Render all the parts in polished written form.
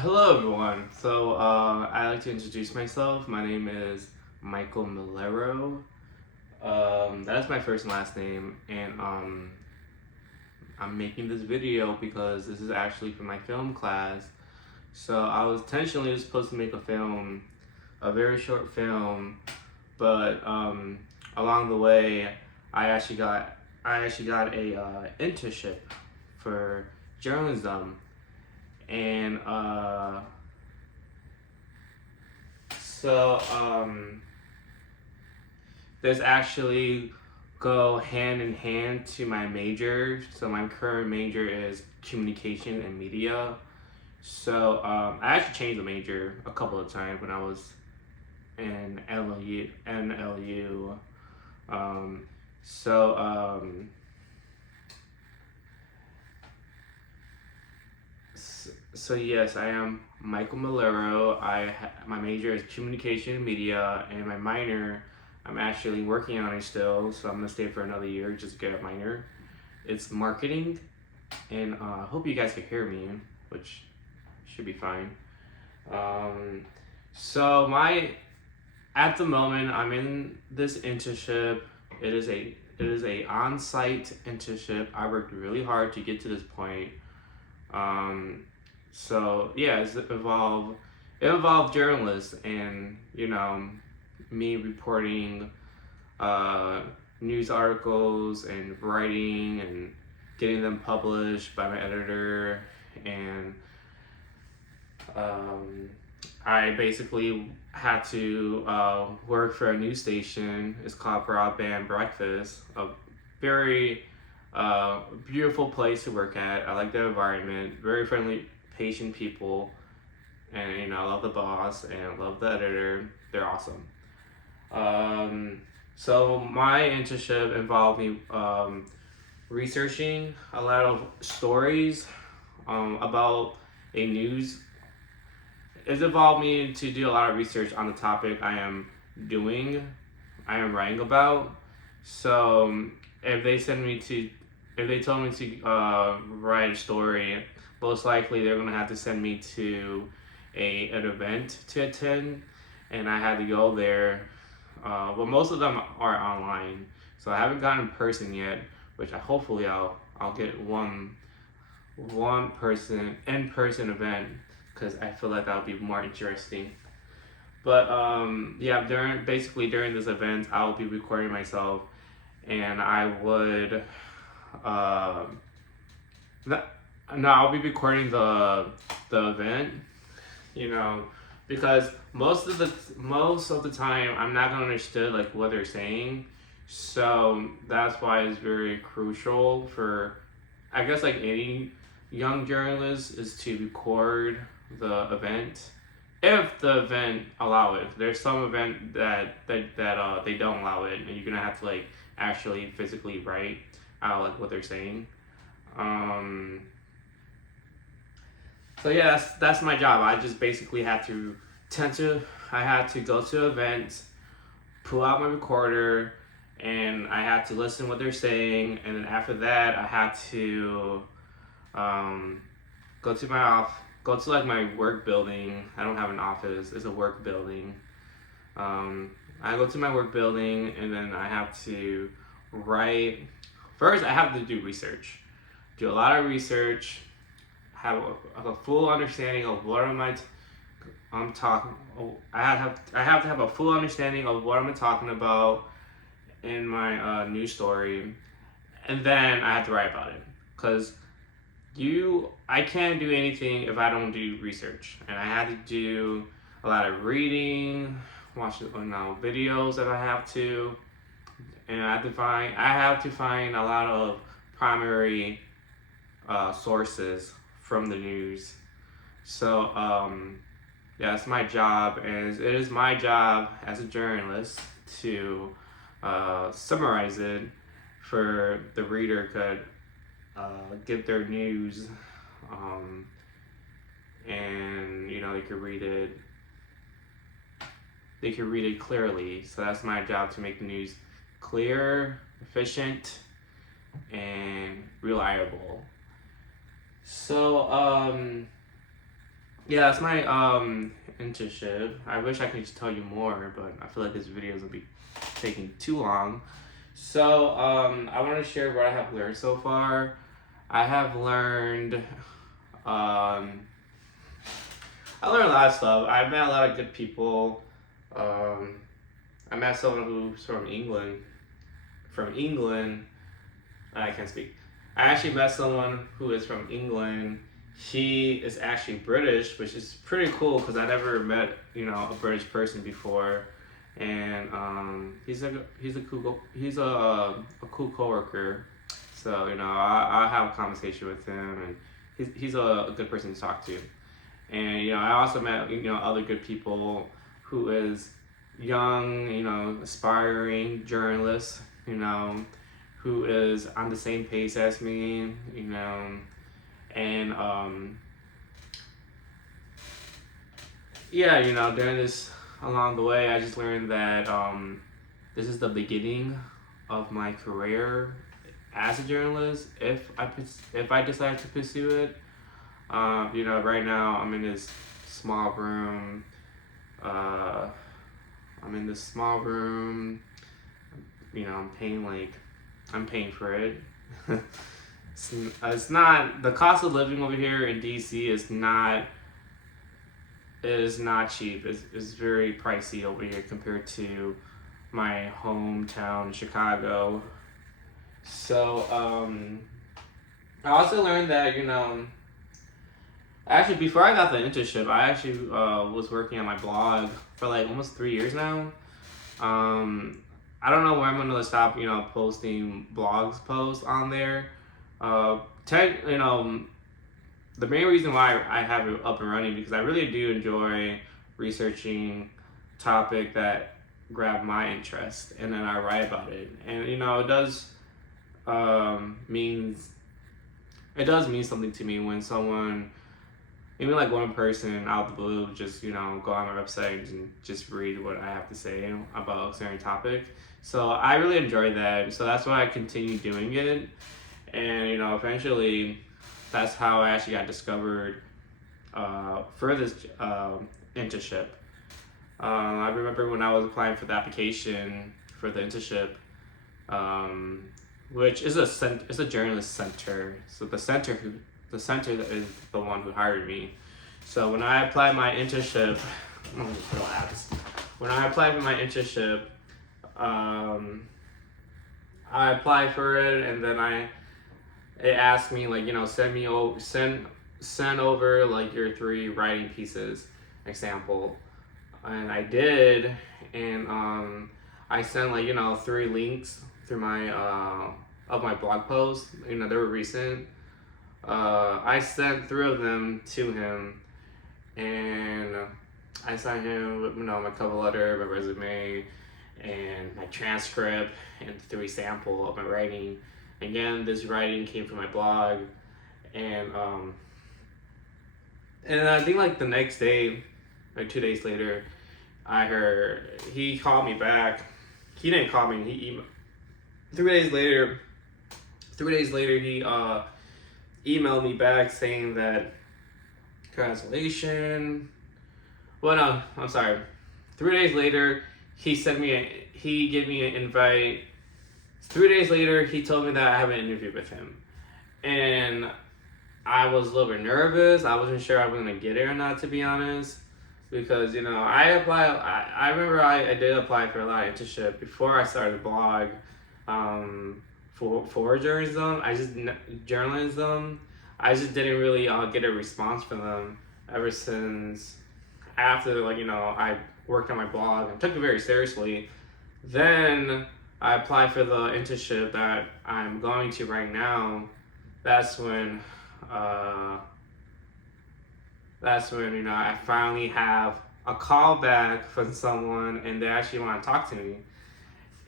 Hello everyone. I'd like to introduce myself. My name is Michael Milero. That's my first and last name, and I'm making this video because this is actually for my film class. So I was intentionally supposed to make a film, a very short film, but along the way, I actually got a internship for journalism, and So, this actually go hand in hand to my major. So my current major is communication and media. I actually changed the major a couple of times when I was in NLU. Um, so, um, so yes, I am Michael Milero. My major is communication and media, and my minor, I'm actually working on it still. So I'm gonna stay for another year just to get a minor. It's marketing, and I hope you guys can hear me, which should be fine. Um, so my At the moment, I'm in this internship. It is a on-site internship. I worked really hard to get to this point. Um, it involved journalists and me reporting uh, news articles and writing and getting them published by my editor, and um, I basically had to work for a news station. It's called Broadband Breakfast. A very beautiful place to work at. I like the environment. Very friendly, patient people, and I love the boss and I love the editor. They're awesome. So my internship involved me researching a lot of stories about a news. It's involved me to do a lot of research on the topic I am writing about. So if they send me to, if they told me to write a story, most likely they're gonna have to send me to an event to attend, and I had to go there. But most of them are online, so I haven't gone in person yet. Which hopefully I'll get one person in person event, because I feel like that would be more interesting. But yeah, during this event, I'll be recording myself, and I would uh, no, no, I'll be recording the event, you know, because most of the time I'm not gonna understand like what they're saying, so that's why it's very crucial for, I guess, like any young journalist, is to record the event if the event allow it. There's some event that they don't allow it, and you're gonna have to like actually physically write out like what they're saying. Um, so yeah, that's my job. I just basically had to tend to I had to go to events, pull out my recorder, and I had to listen what they're saying, and then after that I had to um, go to like my work building. I don't have an office; it's a work building. I go to my work building, and then I have to write. First, I have to do research, do a lot of research, have a full understanding of what I'm talking. I have to have a full understanding of what I'm talking about in my news story, and then I have to write about it. Cause I can't do anything if I don't do research, and I had to do a lot of reading, watch videos if I have to, and I have to find a lot of primary sources from the news. So yeah, it's my job, and it is my job as a journalist to summarize it for the reader could get their news, um, and they could read it. They could read it clearly. So that's my job, to make the news clear, efficient, and reliable. So Yeah, that's my internship. I wish I could just tell you more, but I feel like this video will be taking too long. So I want to share what I have learned so far. I have learned I learned a lot of stuff. I met a lot of good people. Um, I met someone who's from England. From England, I can't speak. I actually met someone who is from England. He is actually British, which is pretty cool because I never met a British person before, and he's a cool coworker. So I have a conversation with him, and he's a good person to talk to. And I also met other good people who is young, aspiring journalist, who is on the same pace as me, and yeah, during this along the way, I just learned that this is the beginning of my career as a journalist. If I decide to pursue it, right now I'm in this small room. I'm in this small room. I'm paying for it. It's not the cost of living over here in DC is not cheap. It's very pricey over here compared to my hometown, Chicago. So I also learned that actually before I got the internship, I actually was working on my blog for like almost 3 years now. I don't know when I'm gonna stop, posting blogs posts on there. The main reason why I have it up and running because I really do enjoy researching topic that grab my interest, and then I write about it. And it does means it does mean something to me when someone, maybe like one person out of the blue, just go on my website and just read what I have to say about a certain topic. So I really enjoy that. So that's why I continue doing it, and eventually, that's how I actually got discovered for this internship. I remember when I was applying for the application for the internship, which is it's a journalist center. So the center is the one who hired me. So when I applied my internship, when I applied for my internship, I applied for it, and then it asked me send over like your 3 writing pieces example, and I did, and I sent 3 links through my of my blog posts. They were recent. I sent 3 of them to him, and I sent him my cover letter, my resume, and my transcript, and 3 sample of my writing. Again, this writing came from my blog, and I think like the next day, like 2 days later, I heard he called me back. He didn't call me. He emailed. 3 days later, he emailed me back saying that cancellation. Well, no, I'm sorry. 3 days later, he gave me an invite. 3 days later, he told me that I have an interview with him, and I was a little bit nervous. I wasn't sure I was gonna get it or not, to be honest, because I applied. I remember I did apply for a lot of internship before I started the blog. For journalism, I just didn't really get a response from them ever since after I worked on my blog and took it very seriously. Then I applied for the internship that I'm going to right now. That's when I finally have a call back from someone, and they actually want to talk to me.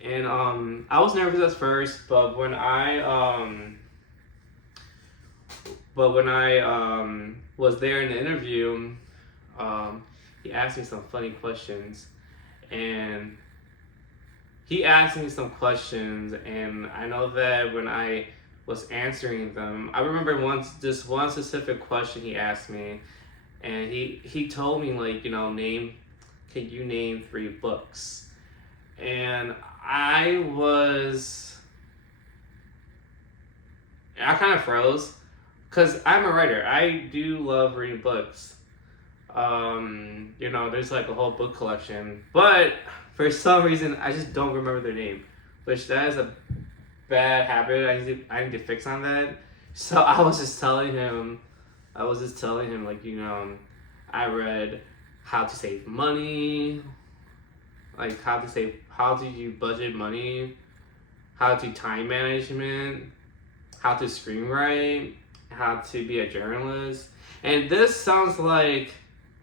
And I was nervous at first, but when I was there in the interview, he asked me some funny questions, and I know that when I was answering them, I remember this one specific question he asked me, and he told me like, can you name 3 books? And I kind of froze because I'm a writer. I do love reading books. There's like a whole book collection, but for some reason I just don't remember their name, which that is a bad habit. I need to fix on that. So I was just telling him like, I read How to Save Money, like how do you budget money, how to time management, how to screenwrite, how to be a journalist. And this sounds like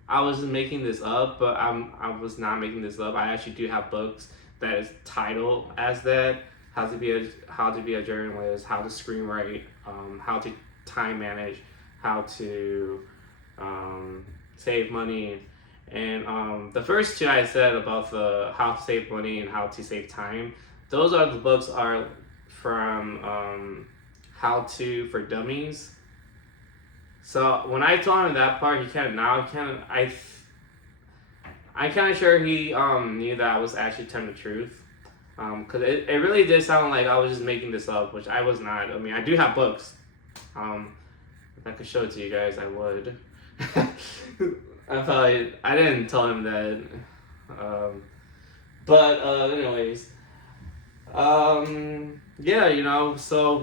I was just making this up, but I was not making this up. I actually do have books that is titled as that: how to be a journalist, how to screenwrite, how to time manage, how to save money. And the first 2 I said about the how to save money and how to save time, those are the books are from How To for Dummies. So when I told him that part, I kind of sure he knew that I was actually telling the truth. Because it really did sound like I was just making this up, which I was not. I mean, I do have books. If I could show it to you guys, I would. I didn't tell him that. But anyways, yeah, so